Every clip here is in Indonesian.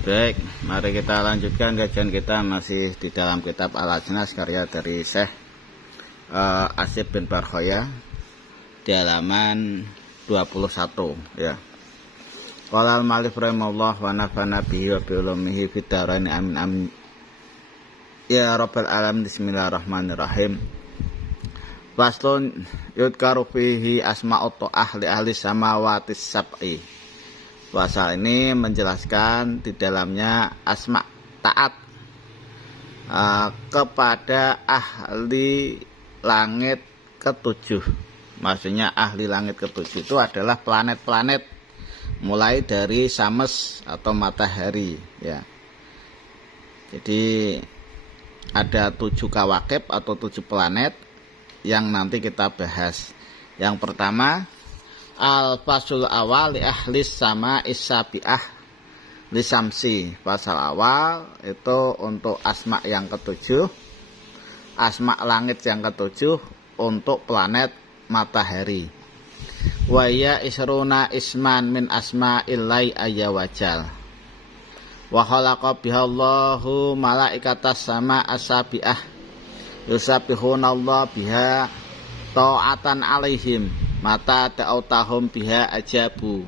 Baik, mari kita lanjutkan kajian kita masih di dalam kitab Al-Ajnas karya dari Syekh Asyid bin Barkhoya di halaman 21 ya. Qala al-mu'allif rahimahullah wa nafa'ana bihi wa bi ulumihi fid dharain amin amin. Ya rabbal alamin, bismillahirrahmanirrahim. Faslun yudkaru fihi asma'ut ahli samawati sab'i. Pasal ini menjelaskan di dalamnya asma taat kepada ahli langit ketujuh. Maksudnya ahli langit ketujuh itu adalah planet-planet, mulai dari Syams atau matahari ya. Jadi ada 7 kawakib atau 7 planet yang nanti kita bahas. Yang pertama, al-fasul awal li ahli sama isabi'ah li samsi. Pasal awal itu untuk asma yang ketujuh, asma langit yang ketujuh untuk planet matahari. Wa ya isruna isman min asma'illai ayyawajal. Wa khalaqa bihallahu malaikatas sama asabi'ah yusabbihuna Allah biha ta'atan alaihim mata ta'autahum biha ajabu.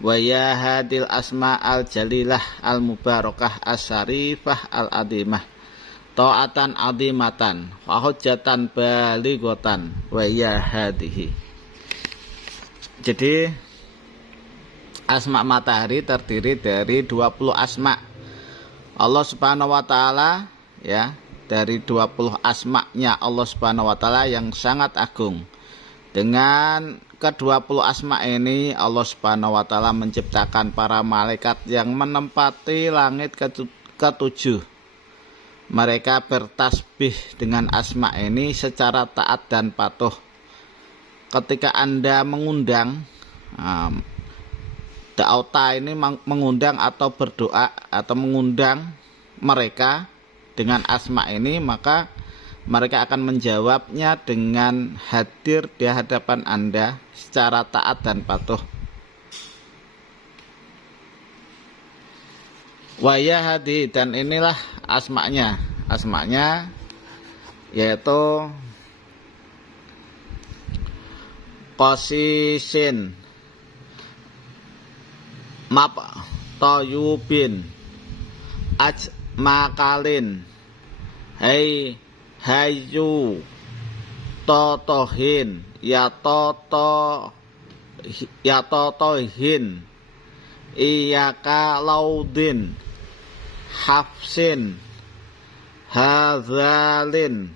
Wa ya hadil asma al jalilah al mubarakah asyarifah al adimah ta'atan adimatan wa hujjatan balighatan wa ya hadihi. Jadi asma matahari terdiri dari 20 asma Allah Subhanahu wa taala ya, dari 20 asma-nya Allah Subhanahu wa taala yang sangat agung. Dengan ke-20 asma ini Allah Subhanahu wa taala menciptakan para malaikat yang menempati langit ke-7. Mereka bertasbih dengan asma ini secara taat dan patuh. Ketika Anda mengundang da'auta ini mengundang atau berdoa atau mengundang mereka dengan asma ini, maka mereka akan menjawabnya dengan hadir di hadapan Anda secara taat dan patuh. Wa ya hadi, dan inilah asma'nya. Asma'nya yaitu qasisin, map toyubin, ajmakalin, hai hayu, totohin, ya totohin, iyaka laudin, hafsin, hazalin,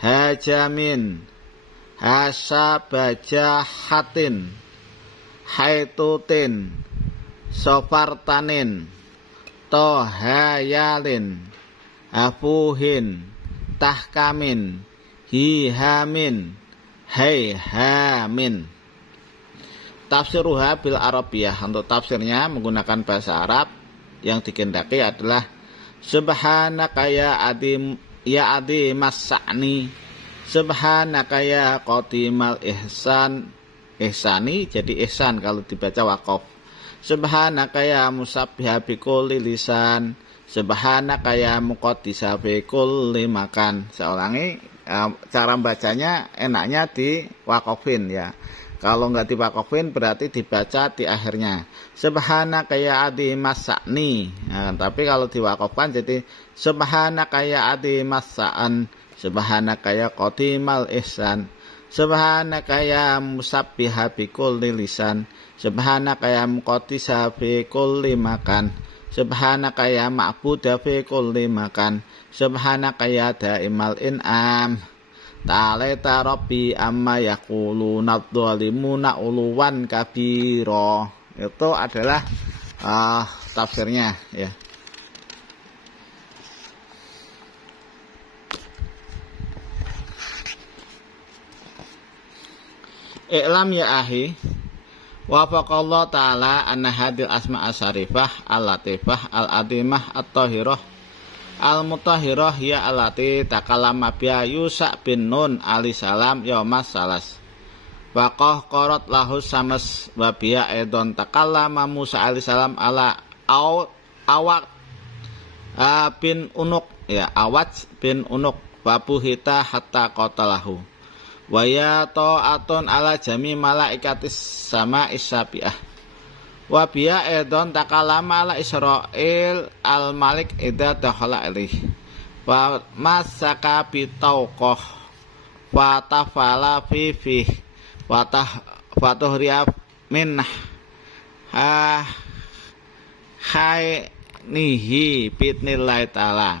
hajamin, hasabajahatin, haitutin, sofartanin, tohayalin, afuhin, tahkamin, hihamin, hayhamin. Tafsiruha bil arabiyah, untuk tafsirnya menggunakan bahasa Arab yang dikehendaki adalah subhanaka ya adim ya adimas sa'ni, subhanaka ya qadimal ihsani, jadi ihsan kalau dibaca waqaf. Subhanaka ya musabbiha bi kulli lisan, subhanaka ya muqaddisa bi kulli makan. Saya ulangi, cara bacanya enaknya diwaqafin ya. Kalau enggak diwaqafin berarti dibaca di akhirnya. Subhanaka ya adimas sa'ni. Nah, tapi kalau diwaqafkan jadi subhanaka ya adimas sa'an, subhanaka ya qadimal ihsan, subhanaka ya musabbiha bi kulli lisan, subhanaka ya muqaddisa fi kulli makan, subhanaka ya ma'buda fi kulli makan, subhanaka ya daimal in'am, ta'alaita rabbi amma yaquluna adh-dhalimuna uluwan kabira. Itu adalah tafsirnya ya. I'lam ya ahi, wafaqallahu ta'ala anna hadil asma asyarifah al-latifah al-adimah at-tahirah al-mutahhirah ya allati takallama biha Yusa bin Nun alaihi salam yaumas salas. Waqah qarat lahu samas wa biha aidon takallama Musa alaihi salam ala Awat bin Unuk, ya, Awat bin Unuk wabuhita hatta qatalahu wa ya ta'atun ala jami malaikatis sama isabiah wa biya edon takalama ala Israil al malik idza dakhala ilaih wa masaka bitauqah wa tafala fi wa fatuhriya min hai nihi bitnillahi ta'ala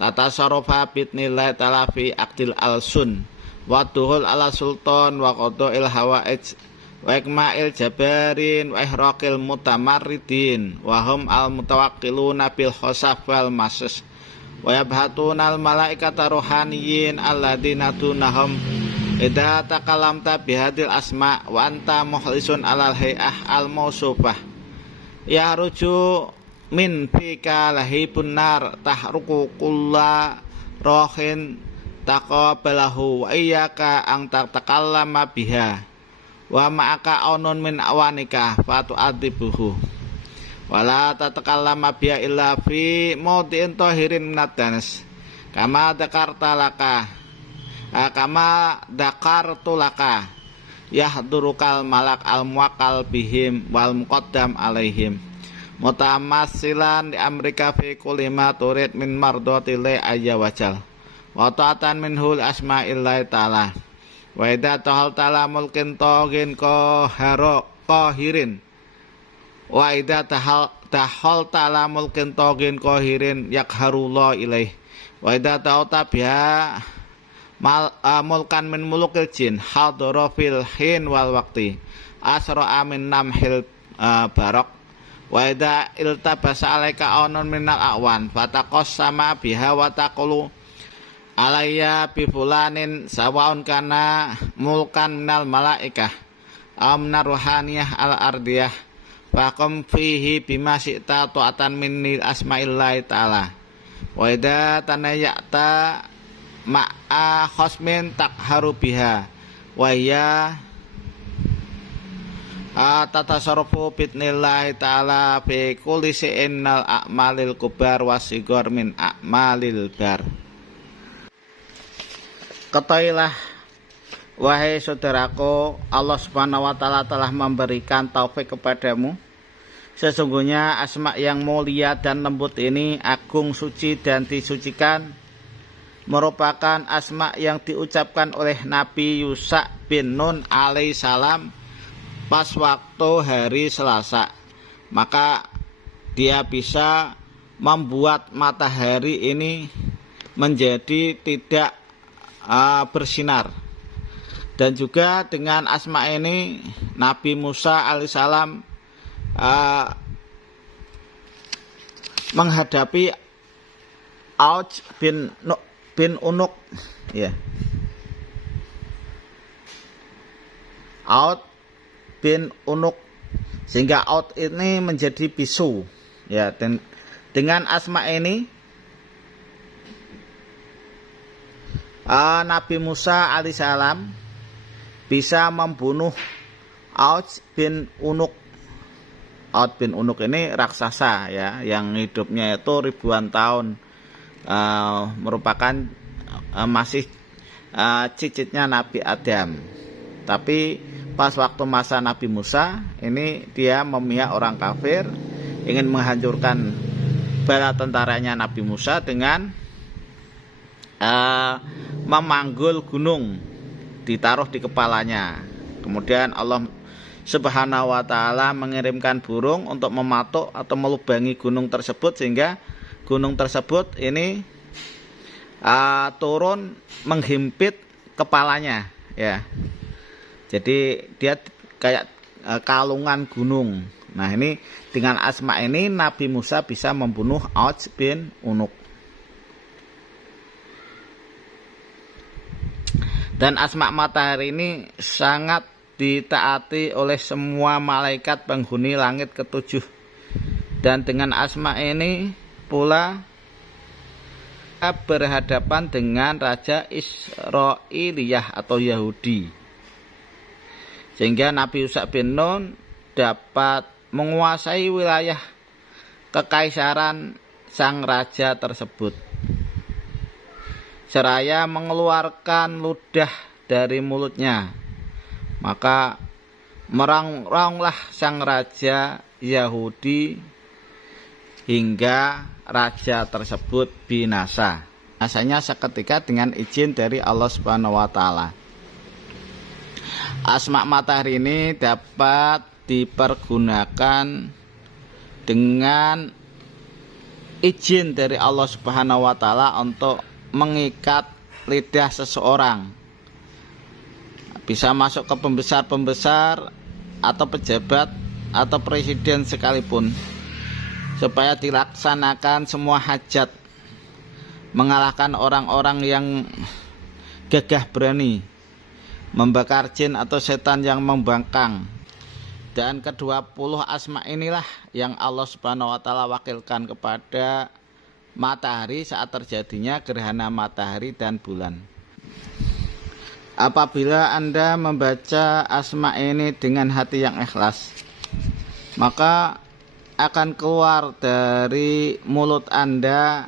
tata sarofa bitnillahi ta'ala fi aktil al-sun wa duhul ala sultan wa qada'il hawaij wa ikma'il jabarin wa ihraqil mutamarridin wa hum al-mutawakkiluna bil khosaf wal masus wa yabhatuna al-malaikata ruhaniyin alladina dunahum idza takalamta bihadil asma wa anta mukhlisun alal hay'ah al-mausufah ya ruju min fika lahibun nar tahruku kulla rohin taqabalahu wa iyyaka ang takallama biha wa ma'aka aunun min awanika fatu adibuhu wala tatakallama biha illa fi mawdi'in tahirin minadanas kama dakartu laka yahdurukal malak al muwakkal bihim wal muqaddam alaihim mutamassilan di Amerika fi kulli ma turid min mardati la ayya wajal wa ta'atan minhu asma'illahi ta'ala wa idza tahal ta'ala mulkin tagin qahirin wa idza tahal ta'ala mulkin tagin qahirin yakharullah ilaih wa idza ta'ata biha mulkan min mulukil jin hadara fil hin wal waqti asra min namhil barok wa idza iltabasa alaika aunun minal awan fataqassama biha wa taqulu alayya bi fulanin sawaun kana mulkan minal malaikah amna ruhaniyah al ardiyah faqam fihi bima syi'ta ta'atan minni asma'illahi ta'ala wa idza tanayata ma'a khosmin takharu biha wa ya tatasarrufu bitnillahi ta'ala fi kulli syai'inal a'malil kubar wasigor min a'malil bar. Ketahuilah wahai saudaraku, Allah Subhanahu wa taala telah memberikan taufik kepadamu. Sesungguhnya asma yang mulia dan lembut ini agung, suci dan disucikan, merupakan asma yang diucapkan oleh Nabi Yusha bin Nun alaihissalam pas waktu hari Selasa. Maka dia bisa membuat matahari ini menjadi tidak bersinar. Dan juga dengan asma ini Nabi Musa alaihissalam menghadapi Auj bin Unuk, ya. Aut bin Unuk, sehingga Aut ini menjadi bisu, ya. Dan dengan asma ini Nabi Musa alaihissalam bisa membunuh Aut bin Unuk. Aut bin Unuk ini raksasa, ya, yang hidupnya itu ribuan tahun, merupakan masih cicitnya Nabi Adam. Tapi pas waktu masa Nabi Musa ini dia memihak orang kafir, ingin menghancurkan bala tentaranya Nabi Musa dengan memanggul gunung ditaruh di kepalanya. Kemudian Allah Subhanahu wa taala mengirimkan burung untuk mematuk atau melubangi gunung tersebut, sehingga gunung tersebut ini turun menghimpit kepalanya, ya. Jadi dia kayak kalungan gunung. Nah, ini dengan asma ini Nabi Musa bisa membunuh Auj bin Unuk. Dan asma matahari ini sangat ditaati oleh semua malaikat penghuni langit ketujuh. Dan dengan asma ini pula berhadapan dengan Raja Israiliyah atau Yahudi, sehingga Nabi Yusha bin Nun dapat menguasai wilayah kekaisaran sang raja tersebut. Seraya mengeluarkan ludah dari mulutnya, maka merongronglah sang raja Yahudi hingga raja tersebut binasa. Binasanya seketika dengan izin dari Allah Subhanahu wa taala. Asma matahari ini dapat dipergunakan dengan izin dari Allah Subhanahu wa taala untuk mengikat lidah seseorang. Bisa masuk ke pembesar-pembesar atau pejabat atau presiden sekalipun, supaya dilaksanakan semua hajat, mengalahkan orang-orang yang gagah berani, membakar jin atau setan yang membangkang. Dan ke-20 asma inilah yang Allah Subhanahu wa taala wakilkan kepada matahari saat terjadinya gerhana matahari dan bulan. Apabila Anda membaca asma ini dengan hati yang ikhlas, maka akan keluar dari mulut Anda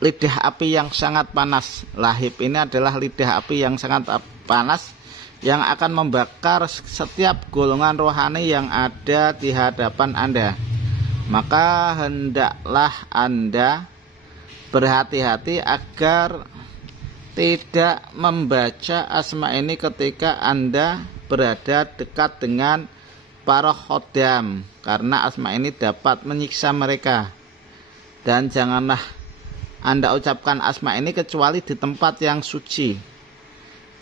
lidah api yang sangat panas. Lahib ini adalah lidah api yang sangat panas yang akan membakar setiap golongan rohani yang ada di hadapan Anda. Maka hendaklah Anda berhati-hati agar tidak membaca asma ini ketika Anda berada dekat dengan para khodam, karena asma ini dapat menyiksa mereka. Dan janganlah Anda ucapkan asma ini kecuali di tempat yang suci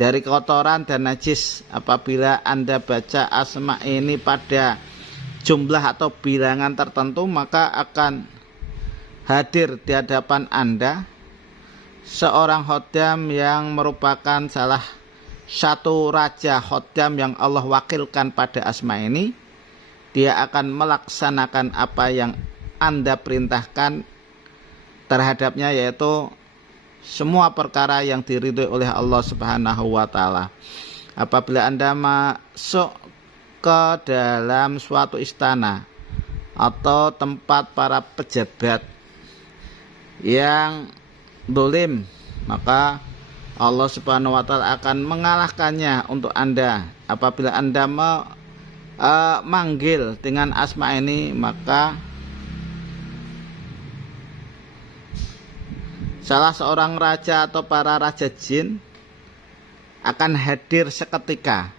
dari kotoran dan najis. Apabila Anda baca asma ini pada jumlah atau bilangan tertentu, maka akan hadir di hadapan Anda seorang khodam yang merupakan salah satu raja khodam yang Allah wakilkan pada asma ini. Dia akan melaksanakan apa yang Anda perintahkan terhadapnya, yaitu semua perkara yang diridhoi oleh Allah Subhanahu wa taala. Apabila Anda masuk ke dalam suatu istana atau tempat para pejabat yang dolim, maka Allah Subhanahu wa taala akan mengalahkannya untuk Anda. Apabila Anda memanggil dengan asma ini, maka salah seorang raja atau para raja jin akan hadir seketika.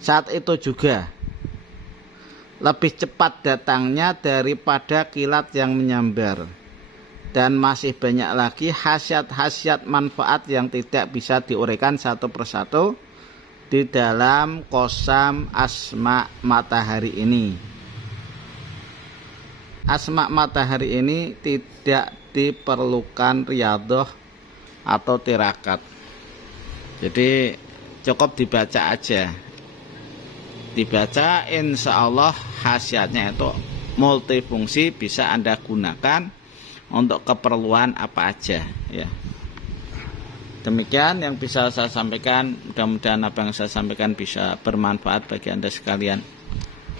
Saat itu juga lebih cepat datangnya daripada kilat yang menyambar. Dan masih banyak lagi khasiat-khasiat manfaat yang tidak bisa diuraikan satu persatu di dalam qasam asma matahari ini. Asma matahari ini tidak diperlukan riyadhah atau tirakat. Jadi cukup dibaca aja. Dibaca, insya Allah khasiatnya itu multifungsi, bisa Anda gunakan untuk keperluan apa aja, ya. Demikian yang bisa saya sampaikan. Mudah-mudahan apa yang saya sampaikan bisa bermanfaat bagi Anda sekalian.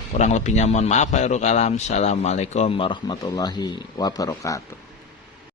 Kurang lebihnya mohon maaf. Assalamualaikum warahmatullahi wabarakatuh.